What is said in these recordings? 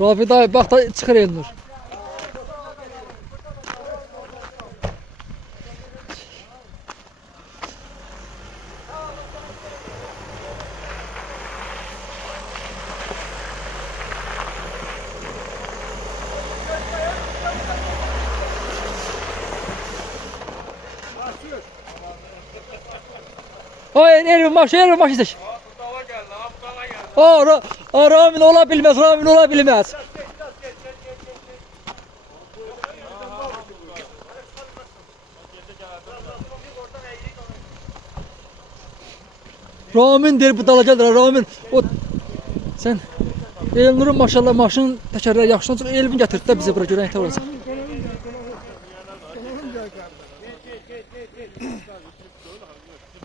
Rafi dayı bak da çıkar Elnur. Ay Elvin baş isteş. Ramin olabilmez, Ramin olabilmez. Ramin der bu dalacadır, Ramin. O sen Elnur'un maşallah maşının təkərləri yaxşıdan çox Elvin gətirdi də bizə bura görən etə orası.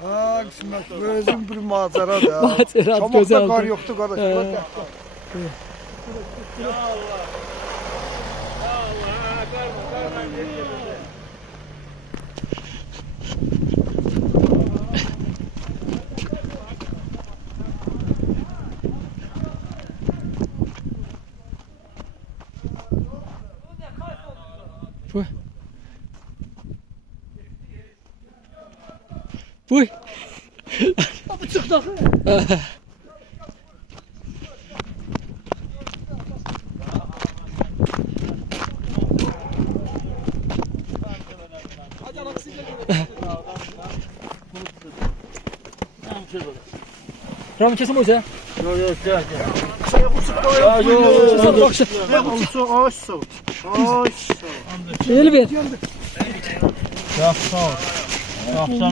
Ha, qismət, özüm bir macəra da. Macəra, Çamaqda gözəldir. qar yoxdur qardaş. Ya Allah. Ya Allah. Qarma. Buy. Bu çıxdı. Ramin kesin boyca. Yok gel. Elvin. Ya sağ ol. Akşam